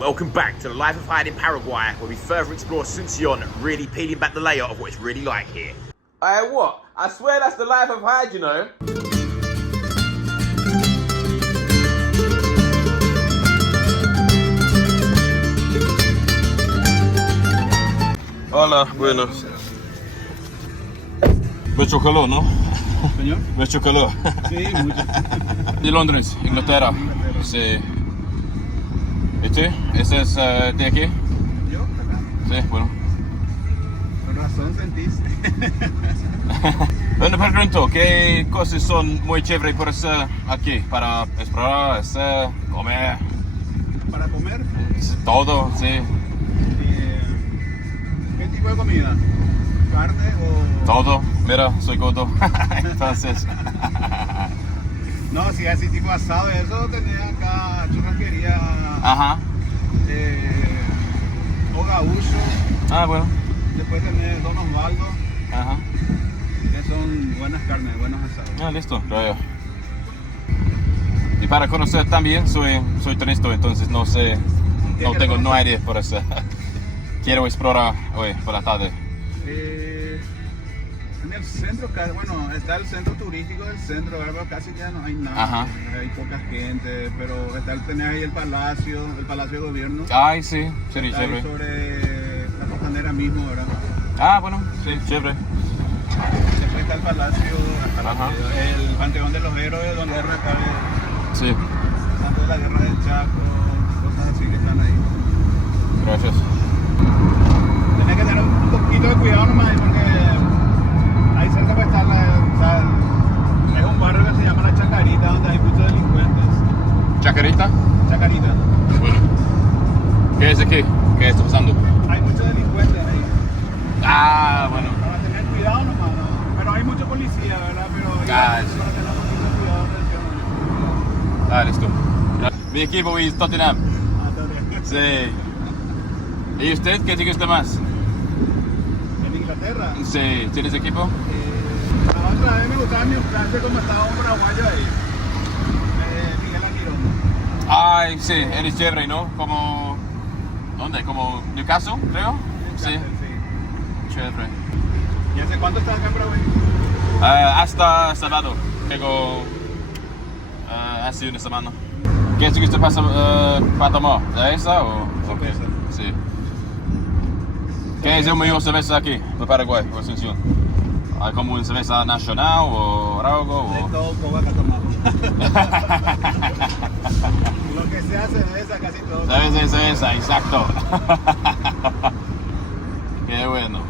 Welcome back to the life of hide in Paraguay, where we further explore Asunción, really peeling back the layer of what it's really like here. What? I swear that's the life of hide, you know. Hola, buenos. Mucho calor, ¿no? Señor. Mucho calor. Sí, mucho. De Londres, Inglaterra. Sí. ¿Y tú? ¿Ese es de aquí? Yo, acá. Sí, bueno. Con razón sentís. Bueno, me pregunto, ¿qué cosas son muy chéveres por hacer aquí? Para explorar, hacer, comer. ¿Para comer? Todo, sí. ¿Qué tipo de comida? ¿Carne o...? Todo. Mira, soy gordo. Entonces. No, si así tipo asado, eso tenía acá churrasquería. Ajá. O gaúcho. Ah, bueno. Después tenés Don Osvaldo. Ajá. Que son buenas carnes, buenos asados. Ah, listo. Y para conocer también, soy turista, entonces no sé, no tengo no idea por eso. Quiero explorar hoy por la tarde. En el centro, bueno, está el centro turístico del centro, pero casi ya no hay nada. Ajá. Hay poca gente, pero tenés ahí el palacio de gobierno. Ay, sí, sería Está ahí chévere. sobre la costanera mismo, ¿verdad? Ah, bueno, sí, chévere. Después está el palacio, Ajá. el panteón de los héroes, donde acá Sí, tanto de la guerra del Chaco, cosas así que están ahí. gracias. Tenés que tener un poquito de cuidado nomás, porque ahí cerca puede estar es un barrio que se llama La Chacarita, donde hay muchos delincuentes. ¿Chacarita? Chacarita. Bueno. ¿Qué es aquí? ¿Qué está pasando? Hay muchos delincuentes ahí. Ah, bueno. Para tener cuidado nomás, ¿no? Pero hay mucha policía, ¿verdad? Pero Sí. para tener un poquito de cuidado. Ah, listo. Mi equipo es Tottenham. Entonces, Sí. ¿Y usted qué te gusta más? en Inglaterra. Sí, ¿tienes equipo? La otra vez me gustaba mi Francia como estaba un paraguayo ahí. Miguel Almirón. Ay, sí, eres chévere, ¿no? Como... ¿Dónde? ¿Como Newcastle, creo? Sí. Chévere. ¿Y hace cuánto estás acá en Paraguay? Hasta sábado. Llego hace una semana. ¿Qué te gusta para tomar? ¿Esa o qué? Cerveza. Sí. ¿Qué es el mejor cerveza aquí, en Paraguay o Asunción? ¿Hay como una cerveza nacional o algo? De todo poco acá tomamos. Lo que se hace cerveza, casi todo. Cerveza, exacto. Qué bueno.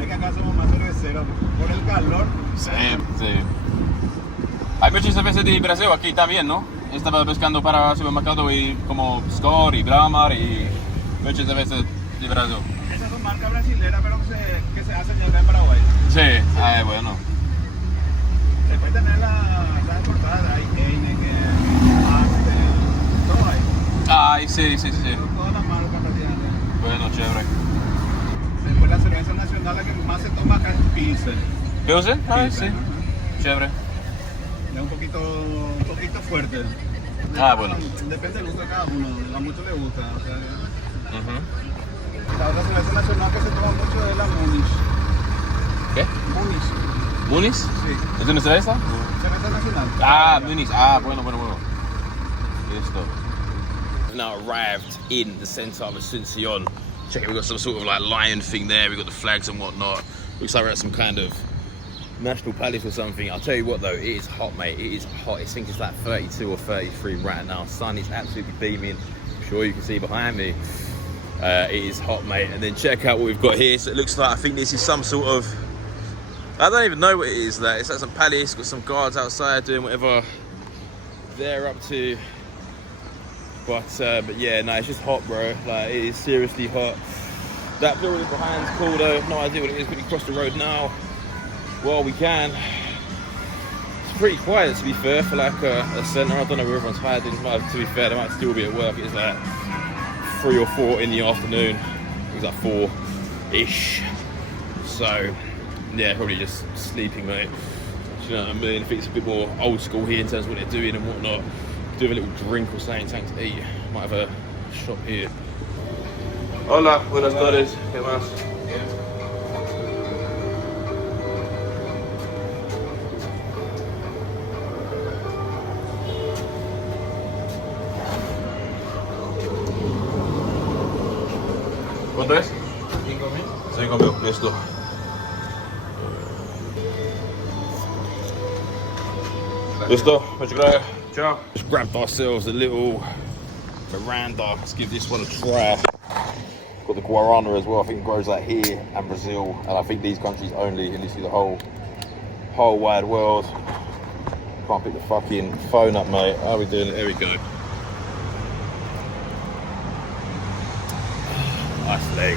Es que acá somos más cerveceros. Por el calor. Sí, sí. Hay muchas cervezas de Brasil aquí también, ¿no? Estaba buscando para el supermercado y como Score y Bramar y muchas cervezas de Brasil. Esas son marcas brasileras, pero que se hacen ya acá en Paraguay. Sí, ay, bueno. Después tener las portadas, hay Heineken, Amstel, todo ahí. Ay, sí. Todas las marcas prácticamente. Bueno, chévere. Después la cerveza nacional, la que más se toma acá es Pilsen. ¿Pilsen? Ay, sí. Pilsen, ajá. Chévere. Es un poquito fuerte. Ah, bueno. Depende del gusto de cada uno, a muchos les gusta. O sea, Ujú. la otra cerveza nacional que se toma mucho es la Munich. ¿Qué? Munich, ¿Muniz? sí. ¿Es una cerveza? Cerveza nacional. Ah, Muniz. Ah, bueno. Listo. We've now arrived in the centre of Asunción. Check it, we've got some sort of like lion thing there, we've got the flags and whatnot. Looks like we're at some kind of national palace or something. I'll tell you what though, it is hot, mate. It is hot. I think it's like 32 or 33 right now. Sun is absolutely beaming. I'm sure you can see behind me. It is hot, mate. And then check out what we've got here. So it looks like, I think this is some sort of, I don't even know what it is. Like, it's like some palace, got some guards outside doing whatever they're up to. But yeah, no, it's just hot, bro. Like, it is seriously hot. That building behind's cool though. No idea what it is. Quickly cross the road now while we can. It's pretty quiet, to be fair, for like a centre. I don't know where everyone's hiding. To be fair, they might still be at work. It's like 3 or 4 in the afternoon. It's like 4-ish. So yeah, probably just sleeping, mate. Do you know what I mean? I think it's a bit more old school here in terms of what they're doing and whatnot. Do have a little drink or something to eat. Might have a shop here. Hola, buenas tardes. ¿Qué más? ¿Cuánto es? 5.000. 5.000, listo. Listo, muchas gracias. Ciao. Just grabbed ourselves a little Miranda. Let's give this one a try. Got the guarana as well. I think it grows like here and Brazil, and I think these countries only. And you see the whole wide world. Can't pick the fucking phone up, mate. How are we doing? There we go. Nice leg.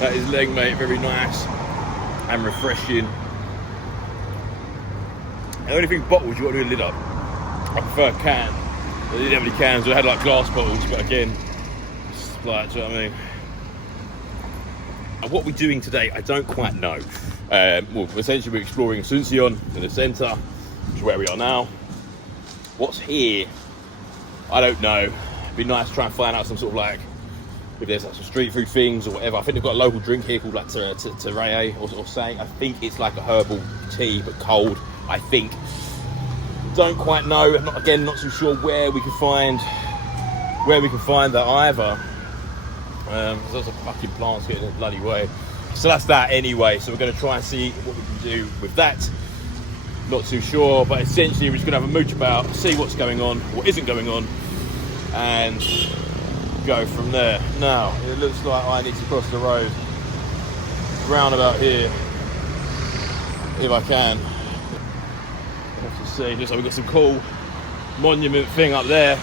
That is leg, mate. Very nice and refreshing. The only thing bottles, you got to do a lid up. I prefer a can. They didn't have any cans. We had like glass bottles, but again, it's like, do you know what I mean? And what we're doing today, I don't quite know. Well, essentially we're exploring Asunción in the centre, which is where we are now. What's here? I don't know. It'd be nice to try and find out some sort of like, if there's like some street food things or whatever. I think they've got a local drink here called like Terrae or something. I think it's like a herbal tea, but cold, I think. Don't quite know. Again, not too sure where we can find that either. There's lots of fucking plants getting in the bloody way. So that's that anyway. So we're going to try and see what we can do with that. Not too sure, but essentially we're just going to have a mooch about, see what's going on, what isn't going on, and go from there. Now, it looks like I need to cross the road round about here, if I can. Have to see. Looks like we've got some cool monument thing up there.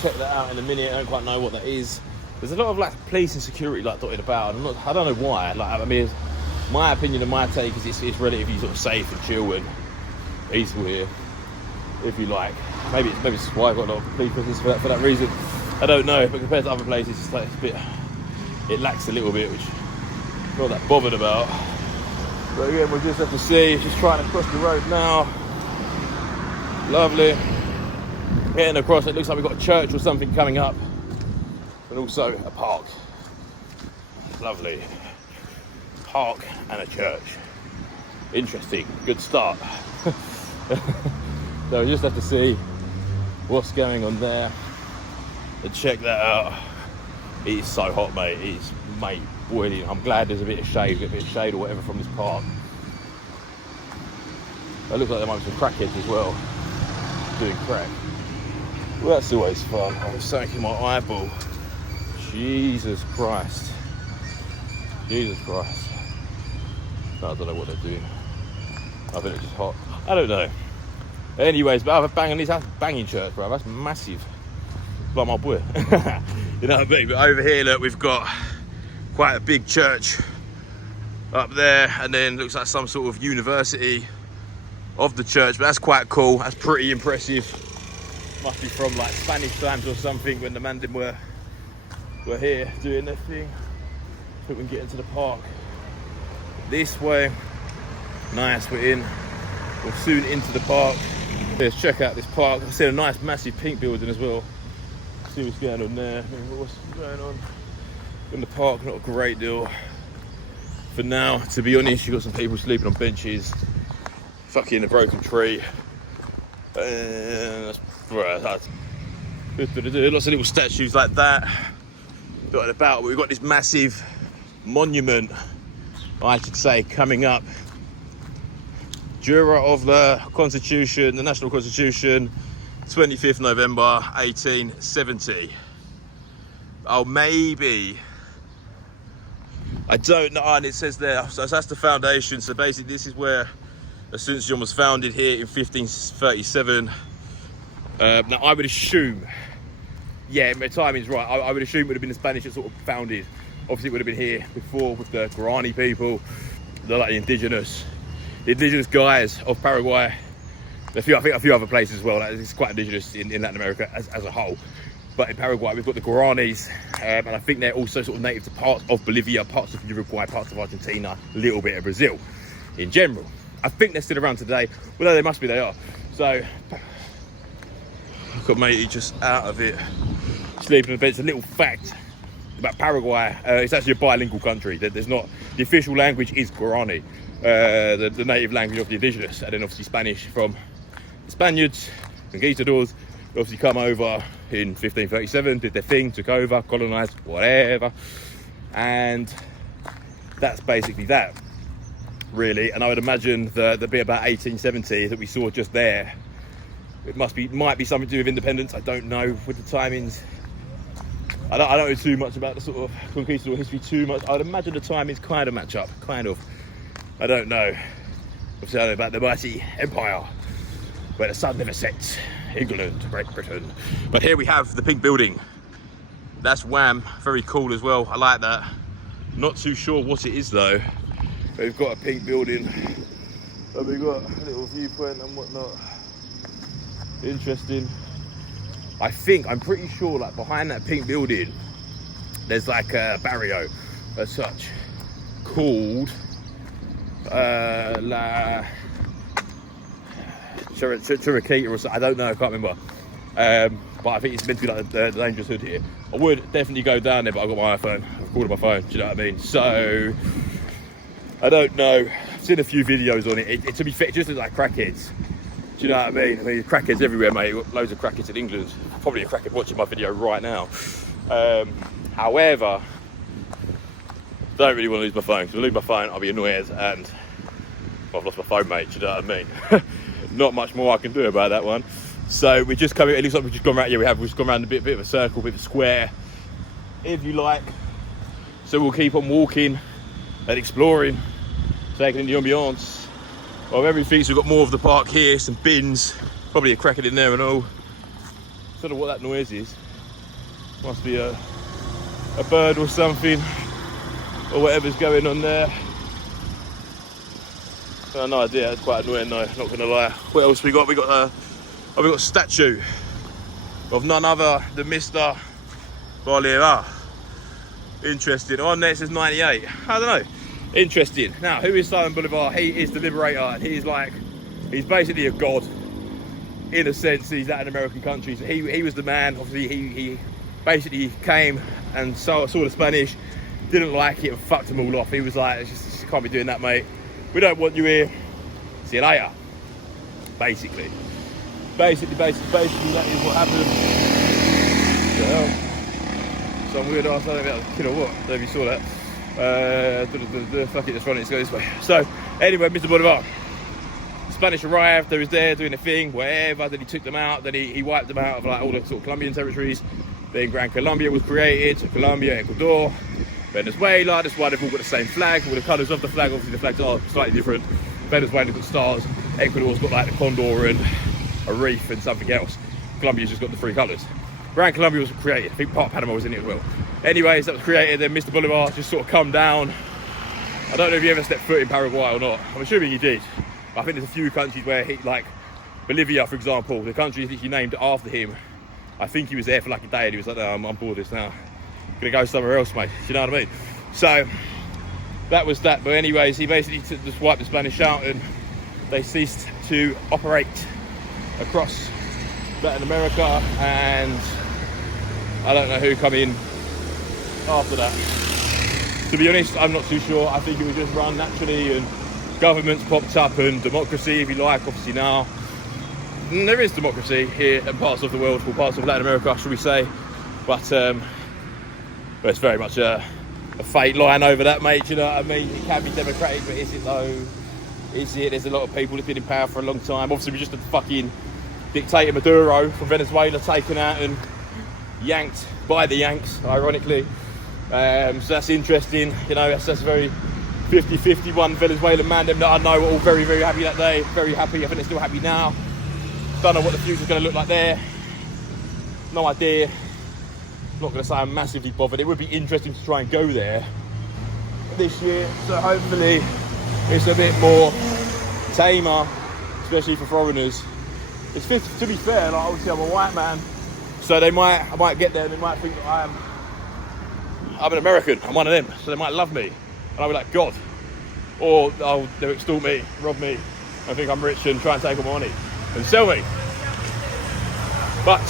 Check that out in a minute. I don't quite know what that is. There's a lot of like police and security like dotted about. I don't know why. Like, I mean, my opinion and my take is it's relatively sort of safe and chill and peaceful here, if you like. Maybe it's why I've got a lot of police presence for that reason. I don't know, but compared to other places, it's like it lacks a little bit, which I'm not that bothered about. But again, we'll just have to see. Just trying to cross the road now. Lovely. Getting across, it looks like we've got a church or something coming up, and also a park. Lovely. Park and a church. Interesting. Good start. So we just have to see what's going on there. And check that out. It is so hot, mate. It is, mate, boiling. I'm glad there's a bit of shade, or whatever from this park. It looks like there might be some crackheads as well, doing crack. Well, that's always fun. I was soaking my eyeball. Jesus Christ. Jesus Christ. No, I don't know what they're doing. I think it's just hot. I don't know. Anyways, but I have a bang on this. That's banging church, bro. That's massive. Like my boy. You know what I mean? But over here, look, we've got quite a big church up there, and then looks like some sort of university of the church, but that's quite cool. That's pretty impressive. Must be from like Spanish times or something, when the Mandan were here doing their thing. So we can get into the park this way. Nice, we're soon into the park. Let's check out this park. I see a nice massive pink building as well. See what's going on there. What's going on in the park? Not a great deal for now, to be honest. You've got some people sleeping on benches, fucking a broken tree. That's lots of little statues like that dotted about. But we've got this massive monument, I should say, coming up. Juror of the Constitution, the National Constitution, 25th November 1870. Oh, maybe. I don't know. And it says there, so that's the foundation. So basically this is where Asunción was founded, here in 1537. Now I would assume, yeah, my timing's right. I would assume it would have been the Spanish that sort of founded. Obviously it would have been here before with the Guarani people. They're like the indigenous guys of Paraguay. I think a few other places as well. It's quite indigenous in Latin America as a whole. But in Paraguay, we've got the Guaranis, and I think they're also sort of native to parts of Bolivia, parts of Uruguay, parts of Argentina, a little bit of Brazil in general. I think they're still around today. Well, no, they must be, they are. So, I've got matey just out of it sleeping on the bed. It's a little fact about Paraguay. It's actually a bilingual country. There's not, the official language is Guarani, the native language of the indigenous, and then obviously Spanish from the Spaniards, conquistadors, obviously come over in 1537, did their thing, took over, colonised, whatever, and that's basically that, really. And I would imagine that there'd be about 1870 that we saw just there. It might be something to do with independence. I don't know with the timings. I don't know too much about the sort of conquistador history too much. I'd imagine the timings kind of match up, kind of. I don't know. Obviously I know about the mighty empire where the sun never sets. England, Great Britain. But here we have the pink building. That's wham, very cool as well. I like that. Not too sure what it is though. But we've got a pink building. And we've got a little viewpoint and whatnot. Interesting. I'm pretty sure like behind that pink building, there's like a barrio as such called La Chiriquita or something. I don't know, I can't remember. But I think it's meant to be like the dangerous hood here. I would definitely go down there, but I've got my iPhone. I've called on my phone, do you know what I mean? So, I don't know. I've seen a few videos on it. To be fair, it just looks like crackheads. Do you know what I mean? I mean, crackheads everywhere, mate. Loads of crackheads in England. Probably a crackhead watching my video right now. However, don't really want to lose my phone. Because if I lose my phone, I'll be annoyed and I've lost my phone, mate. Do you know what I mean? Not much more I can do about that one. So we're just coming. It looks like we've just gone around. Yeah, we've just gone around a bit of a circle, bit of a square, if you like. So we'll keep on walking and exploring, taking in the ambience of everything. So we've got more of the park here, some bins, probably a crackhead in there and all. I don't know what that noise is. Must be a bird or something, or whatever's going on there. I have no idea. It's quite annoying though, not gonna lie. What else we got? We got a statue of none other than Mr. Bolivar. Interesting. On there it says 98. I don't know. Interesting. Now, who is Simon Bolivar? He is the liberator, and he's basically a god in a sense. These Latin American countries. He was the man. Obviously, he basically came and saw the Spanish, didn't like it, and fucked them all off. He was like, just can't be doing that, mate. We don't want you here. See you later. Basically, that is what happened. Well, some weird ass, I don't know if that was a kid or what. I don't know if you saw that. Fuck it, let's run it, let's go this way. So, anyway, Mr. Bolivar. The Spanish arrived, they was there doing a thing, wherever, then he took them out, then he wiped them out of like all the sort of Colombian territories. Then Gran Colombia was created, so Colombia, Ecuador, Venezuela. That's why they've all got the same flag, all the colours of the flag. Obviously the flags are slightly different. Venezuela's got stars, Ecuador's got like the condor and a reef and something else. Colombia's just got the three colours. Gran Colombia was created, I think part of Panama was in it as well. Anyways, that was created, then Mr. Bolivar just sort of come down. I don't know if you ever stepped foot in Paraguay or not. I'm assuming you did. I think there's a few countries where he, like Bolivia, for example, the country that he named after him. I think he was there for like a day and he was like, no, I'm bored of this now. I'm gonna go somewhere else, mate. Do you know what I mean? So, that was that. But anyways, he basically just wiped the Spanish out and they ceased to operate across Latin America, and I don't know who come in after that. To be honest, I'm not too sure. I think it was just run naturally and governments popped up and democracy, if you like, obviously now. There is democracy here in parts of the world, or parts of Latin America, shall we say. But it's very much a fake line over that, mate. Do you know what I mean? It can be democratic, but is it though? Is it? There's a lot of people that's been in power for a long time. Obviously, we just had the fucking dictator Maduro from Venezuela taken out and yanked by the Yanks, ironically. So that's interesting. You know, that's a very 50-50 one Venezuelan man. Them that I know were all very, very happy that day. Very happy. I think they're still happy now. Don't know what the future's going to look like there. No idea. Not going to say I'm massively bothered. It would be interesting to try and go there this year. So hopefully it's a bit more tamer, especially for foreigners. It's 50, to be fair, like obviously I'm a white man, so I might get there and they might think that I'm an American. I'm one of them, so they might love me, and I'll be like God, or they'll extort me, rob me, and think I'm rich and try and take all my money and sell me. But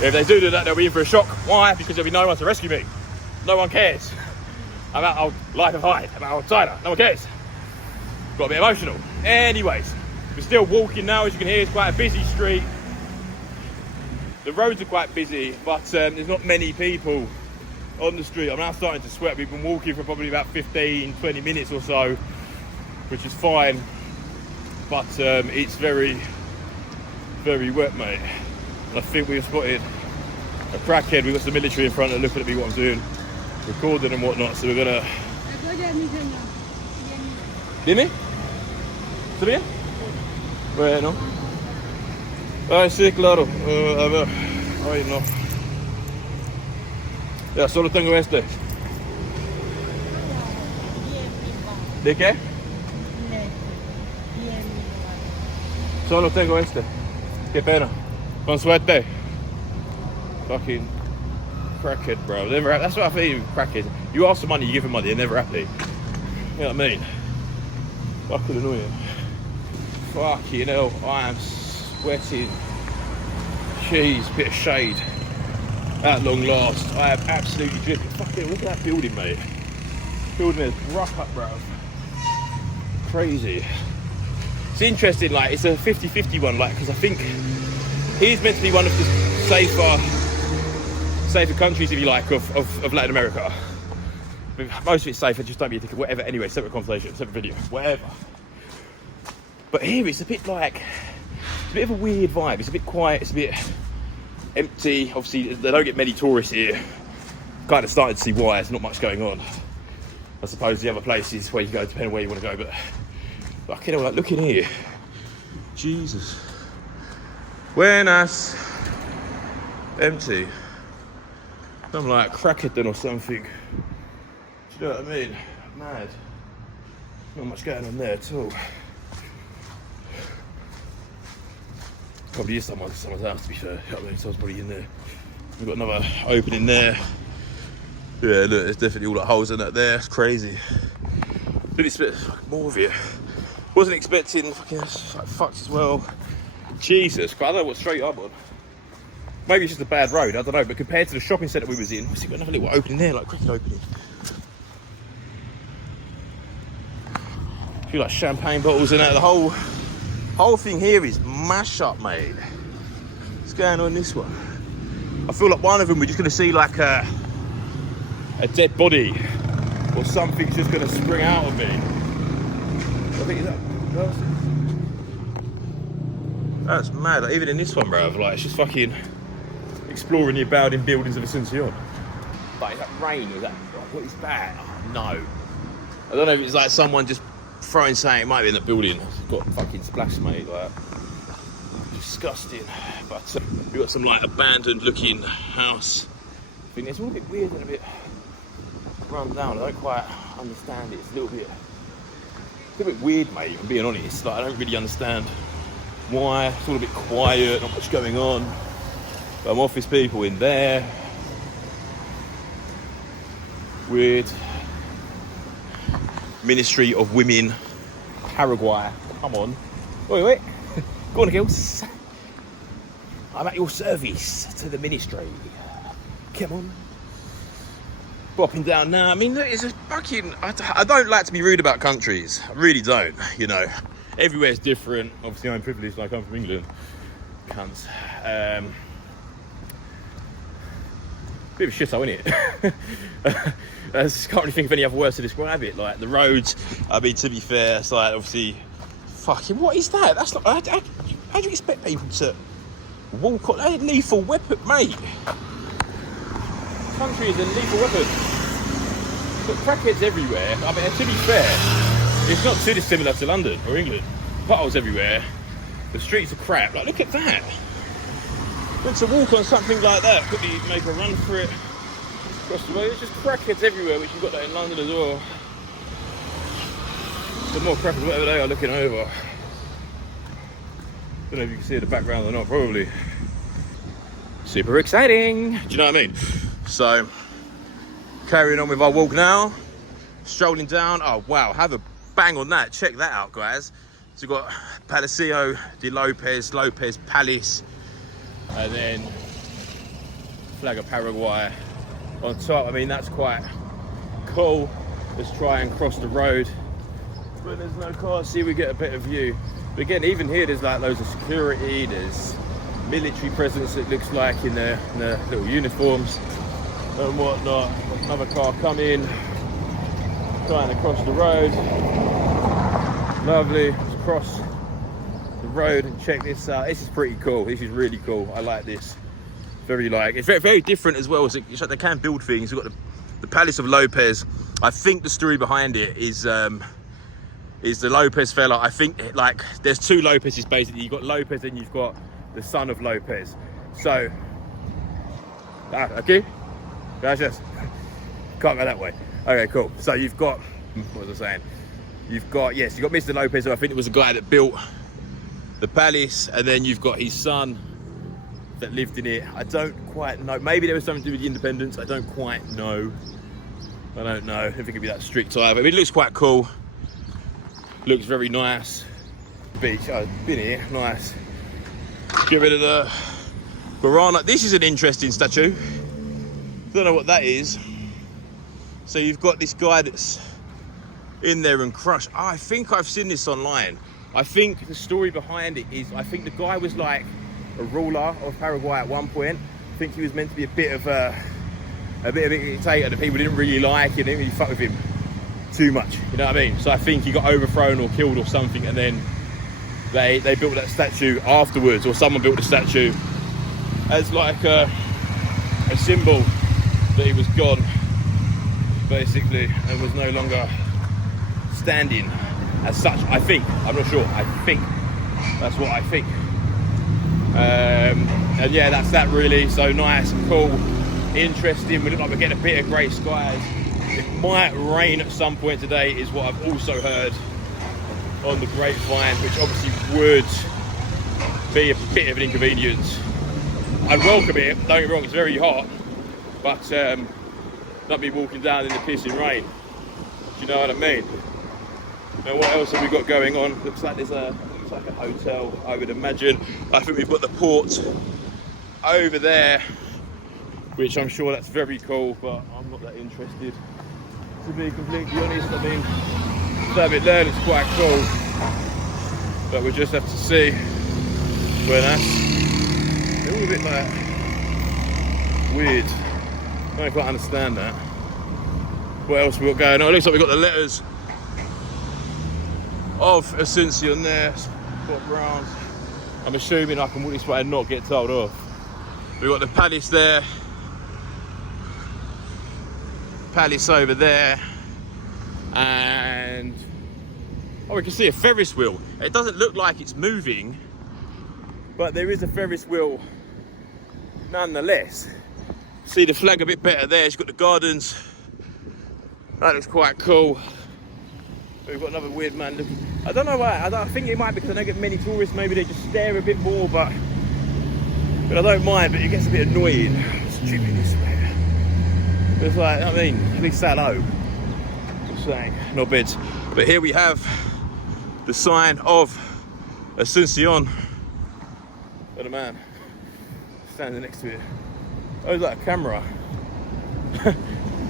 If they do that, they'll be in for a shock. Why? Because there'll be no one to rescue me. No one cares about our life of hide, about our China. No one cares. Got a bit emotional. Anyways, we're still walking now. As you can hear, it's quite a busy street. The roads are quite busy, but there's not many people on the street. I'm now starting to sweat. We've been walking for probably about 15, 20 minutes or so, which is fine. But it's very, very wet, mate. And I think we've spotted a crackhead. We've got some military in front of looking at me what I'm doing, recording and whatnot. So we're gonna. Dime? ¿Está bien? Bueno. Ay, sí, claro. A ver. Ay, no. Ya, solo tengo este. ¿De qué? Solo tengo este. Qué pena. Con suerte. Fucking crackhead, bro. Never, that's what I think with crackheads. You ask for money, you give them money, they're never happy. You know what I mean? Fucking annoying. Fucking hell, I am sweating. Jeez, bit of shade. At long last, I am absolutely dripping. Fucking look at that building, mate. Building is rough up, bro. Crazy. It's interesting, like, it's a 50-50 one, like, because I think he's meant to be one of the safer countries, if you like, of Latin America. Most of it's safer, just don't be a dickhead, whatever. Anyway, separate conversation, separate video, whatever. But here it's a bit like, it's a bit of a weird vibe. It's a bit quiet, it's a bit empty. Obviously, they don't get many tourists here. Kind of started to see why, there's not much going on. I suppose the other places where you go, depending on where you want to go, but fucking hell, like, look in here. Jesus. Buenas. Empty. I'm like crackhead or something. Do you know what I mean? Mad. Not much going on there at all. Probably is someone's house, to be fair. I mean, someone's probably in there. We've got another opening there. Yeah, look, there's definitely all the holes in that there. It's crazy. Didn't expect more of it. Wasn't expecting fucking like fucked as well. Jesus, I don't know what street I'm on. Maybe it's just a bad road, I don't know. But compared to the shopping centre we was in, we've got another little opening there, like cricket opening. A few like champagne bottles in there. The whole thing here is mash up, mate. What's going on in this one? I feel like one of them we're just going to see like a dead body or something's just going to spring out of me. I think that's mad. Like, even in this one, bruv, like it's just fucking exploring the abandoned buildings of Asunción. Like, is that rain? Is that what is that? Oh, no. I don't know if it's like someone just throwing something. It might be in the building. It's got fucking splash, mate. Like, disgusting. But we've got some like abandoned looking house. I think it's all a bit weird and a bit run down. I don't quite understand it. It's a little bit weird, mate. If I'm being honest. Like, I don't really understand why. It's all a bit quiet. Not much going on. Some office people in there. Weird. Ministry of Women, Paraguay. Come on. Wait. Go on, girls. I'm at your service to the ministry. Come on. Bopping down now. I mean, it's a fucking... I don't like to be rude about countries. I really don't, you know. Everywhere's different. Obviously, I'm privileged. I come from England. Cunts. Bit of a shithole, innit? I just can't really think of any other words to describe it. Like, the roads, I mean, to be fair, it's like, obviously... Fucking, what is that? That's not... How do you expect people to walk on... That's a lethal weapon, mate. Country is a lethal weapon. Got crackheads everywhere. I mean, to be fair, it's not too dissimilar to London or England. Potholes everywhere. The streets are crap. Like, look at that. Went to walk on something like that. Quickly make a run for it. Across the way. There's just crackheads everywhere, which you've got that in London as well. The more crackheads, whatever they are looking over. Don't know if you can see the background or not, probably. Super exciting. Do you know what I mean? So, carrying on with our walk now. Strolling down. Oh, wow. Have a bang on that. Check that out, guys. So we've got Palacio de Lopez Palace. And then flag of Paraguay on top. I mean, that's quite cool. Let's try and cross the road. But there's no car. See, we get a better view. But again, even here, there's like loads of security. There's military presence, it looks like, in their little uniforms and whatnot. Another car coming, trying to cross the road. Lovely. Let's cross the road and check this out. This is pretty cool. This is really cool. I like this. It's very different as well. It's like they can build things. We've got the Palace of Lopez. I think the story behind it is the Lopez fella. I think like there's two Lopezes basically. You've got Lopez and you've got the son of Lopez. So, okay, gracias. Can't go that way. Okay, cool. So you've got, what was I saying? You've got Mr. Lopez, who I think it was the guy that built the palace, and then you've got his son that lived in it. I don't quite know. Maybe there was something to do with the independence. I don't quite know. I don't know if it could be that strict either. I mean, it looks quite cool. Looks very nice. Beach, I've been here, nice. Get rid of the guarana. This is an interesting statue. Don't know what that is. So you've got this guy that's in there and crushed. I think I've seen this online. I think the story behind it is, I think the guy was like a ruler of Paraguay at one point. I think he was meant to be a bit of a dictator that people didn't really like. They didn't really fuck with him too much. You know what I mean? So I think he got overthrown or killed or something, and then they built that statue afterwards, or someone built the statue as like a symbol that he was gone, basically, and was no longer standing as such. I think. I'm not sure. I think that's what I think. And yeah, that's that really. So nice, cool, interesting. We look like we're getting a bit of grey skies. It might rain at some point today, is what I've also heard on the grapevine, which obviously would be a bit of an inconvenience. I'd welcome it, don't get me wrong, it's very hot, but not be walking down in the pissing rain. Do you know what I mean? Now what else have we got going on? Looks like there's a hotel, I would imagine. I think we've got the port over there, which I'm sure that's very cool, but I'm not that interested, to be completely honest. I mean, that bit there looks quite cool, but we'll just have to see where that's. They're all a bit like weird. I don't quite understand that. What else we got going on? It looks like we've got the letters of Asunción there. Spot grounds. I'm assuming I can walk this way and not get told off. We've got the palace there. Palace over there. And we can see a Ferris wheel. It doesn't look like it's moving, but there is a Ferris wheel nonetheless. See the flag a bit better there. It's got the gardens. That looks quite cool. We've got another weird man looking. I don't know why. I think it might be because I don't get many tourists. Maybe they just stare a bit more, but I don't mind. But it gets a bit annoying. Stupidness, man. It's like, I mean, at least say hello. Just saying, not bad. But here we have the sign of Asunción. Got a man standing next to it. Oh, is that a camera?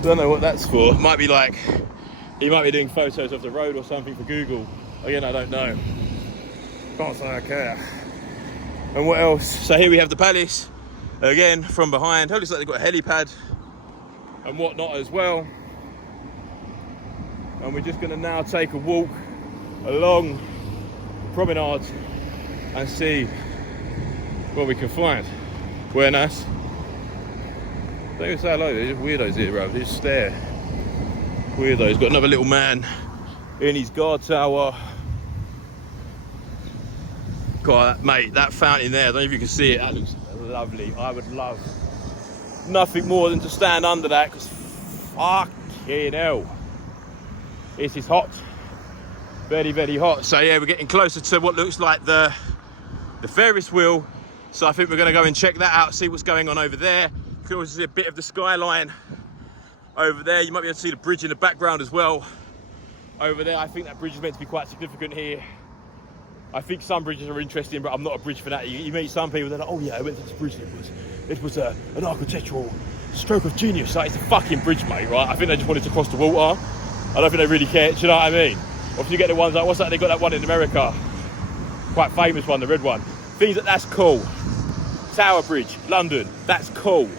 Don't know what that's for. It might be like, he might be doing photos of the road or something for Google. Again, I don't know. Can't say I care. And what else? So here we have the palace. Again, from behind. It looks like they've got a helipad and whatnot as well. And we're just going to now take a walk along the promenade and see what we can find. Buenas. Don't even say hello, they're just weirdos here, bro. They just stare. Weirdos. Got another little man in his guard tower. God, mate, that fountain there, I don't know if you can see it, that looks lovely. I would love nothing more than to stand under that, because fucking hell, this is hot. Very, very hot. So yeah, we're getting closer to what looks like the Ferris wheel. So I think we're going to go and check that out, see what's going on over there. You can also see a bit of the skyline over there. You might be able to see the bridge in the background as well over there. I think that bridge is meant to be quite significant here I think some bridges are interesting, but I'm not a bridge fanatic. You meet some people, they're like, oh yeah, I went to this bridge, it was an architectural stroke of genius. Like, it's a fucking bridge, mate, right? I think they just wanted to cross the water. I don't think they really care, do you know what I mean? Or if you get the ones like, what's that, they got that one in America, quite famous one, the red one. Things that's cool. Tower Bridge, London, that's cool.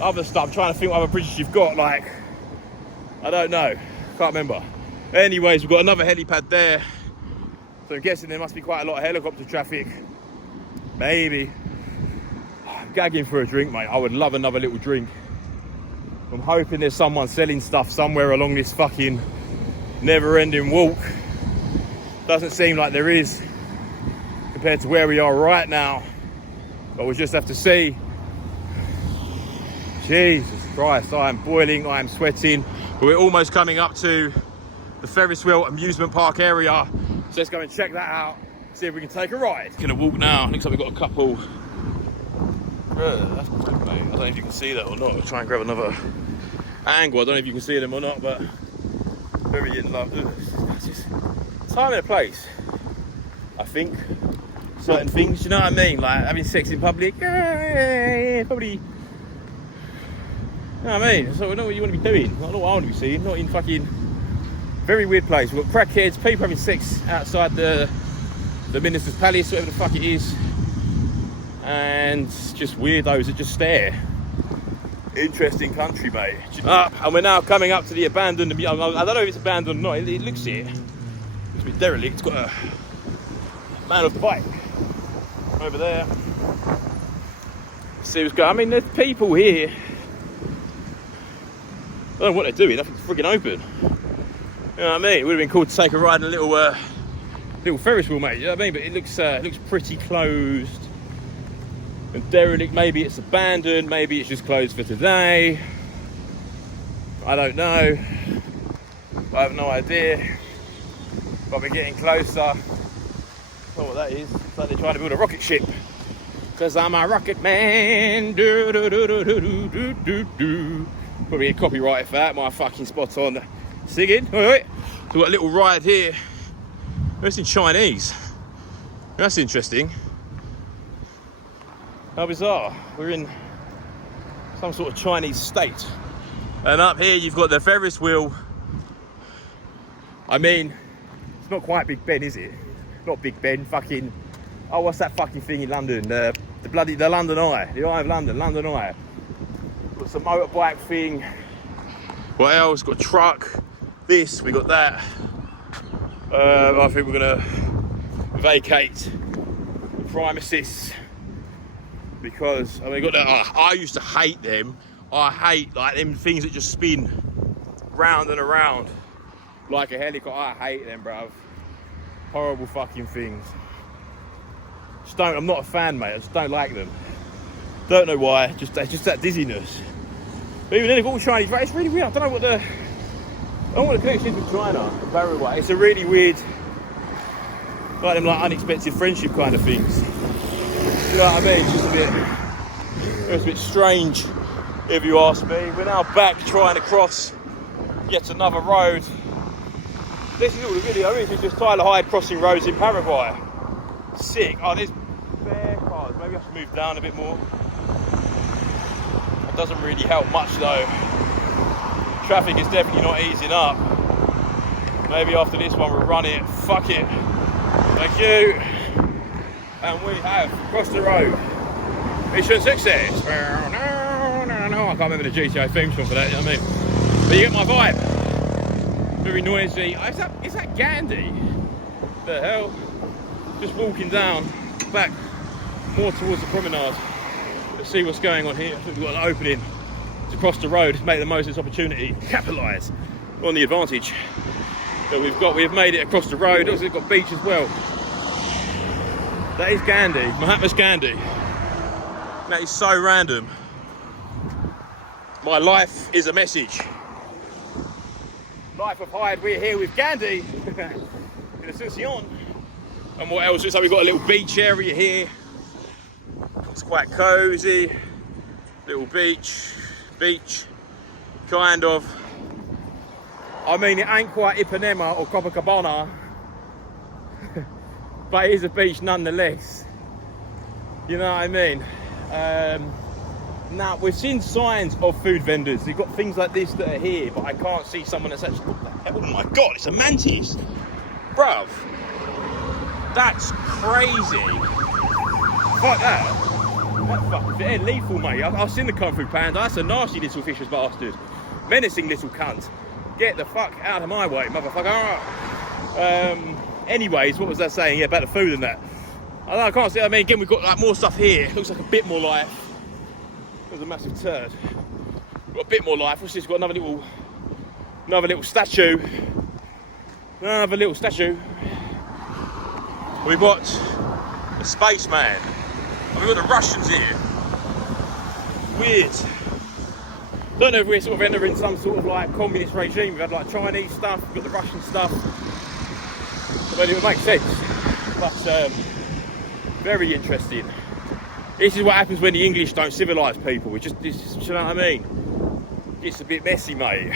Other stuff, I'm trying to think what other bridges you've got, like, I don't know, can't remember. Anyways, we've got another helipad there. So I'm guessing there must be quite a lot of helicopter traffic. Maybe. I'm gagging for a drink, mate. I would love another little drink. I'm hoping there's someone selling stuff somewhere along this fucking never-ending walk. Doesn't seem like there is compared to where we are right now. But we'll just have to see. Jesus Christ, I am boiling, I am sweating. But we're almost coming up to the Ferris wheel amusement park area. So let's go and check that out, see if we can take a ride. Gonna walk now, looks like we've got a couple. That's good, mate. I don't know if you can see that or not. I'll try and grab another angle. I don't know if you can see them or not, but very in love. It's just time and a place, I think. Certain things, you know what I mean? Like having sex in public, probably, you know what I mean? So we know what you want to be doing. Not what I want to be seeing, not in fucking very weird place. We've got crackheads, people having sex outside the Minister's Palace, whatever the fuck it is. And just weirdos that just stare. Interesting country, mate. And we're now coming up to the abandoned, I don't know if it's abandoned or not, it looks it. Looks a bit derelict. It's got a man off the bike over there. See what's going on. I mean, there's people here. I don't know what they're doing, nothing's frigging open. You know what I mean? It would have been cool to take a ride in a little Ferris wheel, mate. You know what I mean? But it looks pretty closed and derelict. Maybe it's abandoned. Maybe it's just closed for today. I don't know. I have no idea. But we're getting closer. I don't know what that is. It's like they're trying to build a rocket ship. Cause I'm a rocket man. Do, do, do, do, do, do, do, do. Probably get copyrighted for that. My fucking spot on singing. Alright. So we've got a little ride here. It's in Chinese. That's interesting. How bizarre. We're in some sort of Chinese state. And up here you've got the Ferris wheel. I mean, it's not quite Big Ben, is it? Not Big Ben, fucking... Oh, what's that fucking thing in London? The London Eye. The Eye of London, London Eye. Got some motorbike thing. What else? Got a truck. This, we got that. I think we're gonna vacate the premises because I mean, got that. I used to hate them. I hate like them things that just spin round and around like a helicopter. I hate them, bruv. Horrible fucking things. I'm not a fan, mate. I just don't like them. Don't know why. Just that dizziness. But even then, they've got all Chinese. Right? It's really weird. I don't know what the connection is with China and Paraguay. It's a really weird, like them like unexpected friendship kind of things. You know what I mean? It's a bit strange, if you ask me. We're now back trying to cross yet another road. This is all the video is. It's just Tyler Hyde crossing roads in Paraguay. Sick. Oh, there's bare cars. Maybe I should move down a bit more. That doesn't really help much though. Traffic is definitely not easing up. Maybe after this one we'll run it. Fuck it. Thank you. And we have crossed the road. Mission success. I can't remember the GTA theme song for that, you know what I mean? But you get my vibe. Very noisy. Oh, is that Gandhi? The hell? Just walking down, back more towards the promenade. Let's see what's going on here. I think we've got an opening to cross the road, make the most of this opportunity, capitalise on the advantage that we've got. We've made it across the road. Also, we've got beach as well. That is Gandhi, Mahatma Gandhi. That is so random. My life is a message. Life of Hyde, we're here with Gandhi in Asunción. And what else? So we've got a little beach area here. It's quite cosy. Little beach, kind of. I mean, it ain't quite Ipanema or Copacabana. but it is a beach nonetheless. You know what I mean? Now, we've seen signs of food vendors. You've got things like this that are here, but I can't see someone that's actually... Oh my God, it's a mantis. Bruv. That's crazy. Fuck that. That fucking they're lethal, mate. I've seen the Kung Fu Panda. That's a nasty little vicious bastard. Menacing little cunt. Get the fuck out of my way, motherfucker. Anyways, what was I saying? Yeah, about the food and that. I can't see. I mean, again, we've got like more stuff here. Looks like a bit more life. There's a massive turd. We've got a bit more life. What's this? We've got another little statue. Another little statue. We've got a spaceman. And we've got the Russians here. Weird. Don't know if we're sort of entering some sort of like communist regime. We've had like Chinese stuff, we've got the Russian stuff. But it would make sense. But very interesting. This is what happens when the English don't civilise people. You know what I mean? It's a bit messy, mate.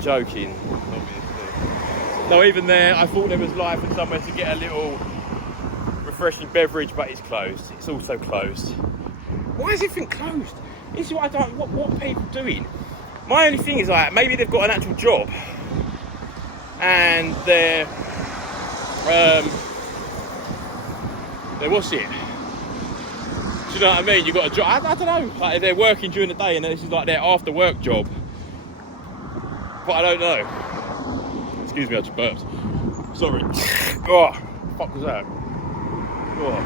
Joking. No, even there, I thought there was life and somewhere to get a little refreshing beverage, but it's closed. It's also closed. Why is everything closed? This is what I don't. What are people doing? My only thing is like maybe they've got an actual job, and they're what's it? Do you know what I mean? You've got a job. I don't know. Like if they're working during the day, and this is like their after work job. But I don't know. Excuse me, I just burped. Sorry. Oh, fuck was that? Oh.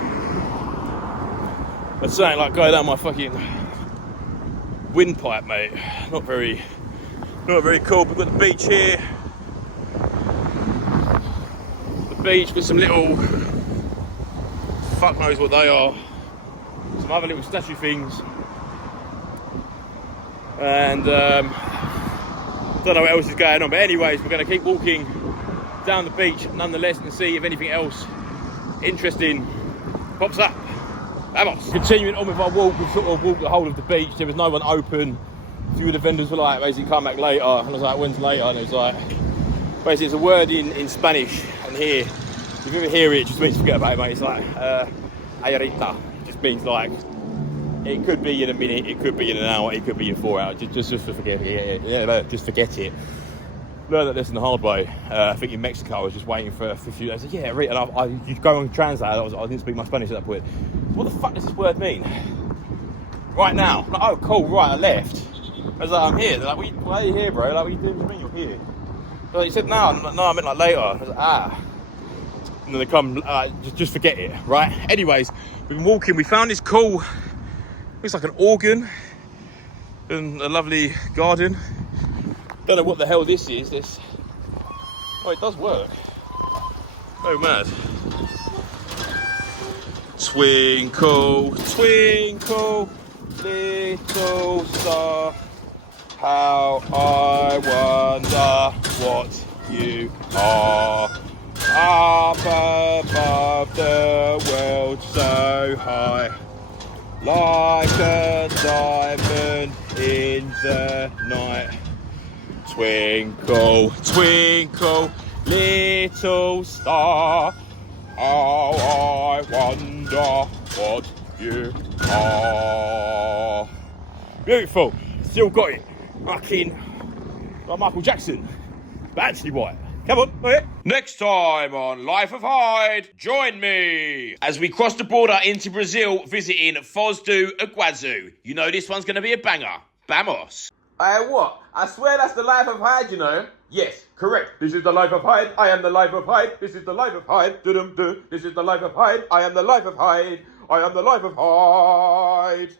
That's saying like going down my fucking windpipe, mate. Not very cool. We've got the beach here. The beach with some little, fuck knows what they are. Some other little statue things. And don't know what else is going on. But anyways, we're going to keep walking down the beach nonetheless and see if anything else interesting pops up. Vamos. Continuing on with our walk, we sort of walked the whole of the beach. There was no one open. A few of the vendors were like, basically come back later. And I was like, when's later? And it was like, basically it's a word in Spanish. And here, if you ever hear it, it just means forget about it, mate. It's like, ayarita. It just means like, it could be in a minute, it could be in an hour, it could be in 4 hours. Just forget it. Yeah, just forget it. Learned that lesson the hard way. I think in Mexico I was just waiting for a few days. I said, yeah, right. And you go and translate. I didn't speak my Spanish at that point. What the fuck does this word mean? Right now. Like, oh, cool. Right, I left. I was like, I'm here. They're like, why are you here, bro? Like, what are you doing? What do you mean you're here? So he said, no, I meant like later. I was like, And then they come, just forget it, right? Anyways, we've been walking. We found this cool. Looks like an organ and a lovely garden. Don't know what the hell this is. Oh, it does work. Oh, mad. Twinkle, twinkle, little star, how I wonder what you are. Up above the world so high, like a diamond in the night. Twinkle, twinkle, little star, how I wonder what you are. Beautiful. Still got it. Fucking like Michael Jackson. But actually white. Come on, okay. Next time on Life of Hyde, join me as we cross the border into Brazil visiting Foz do Iguazu. You know this one's going to be a banger. Vamos. What? I swear that's the Life of Hyde, you know. Yes, correct. This is the Life of Hyde. I am the Life of Hyde. This is the Life of Hyde. This is the Life of Hyde. I am the Life of Hyde. I am the Life of Hyde.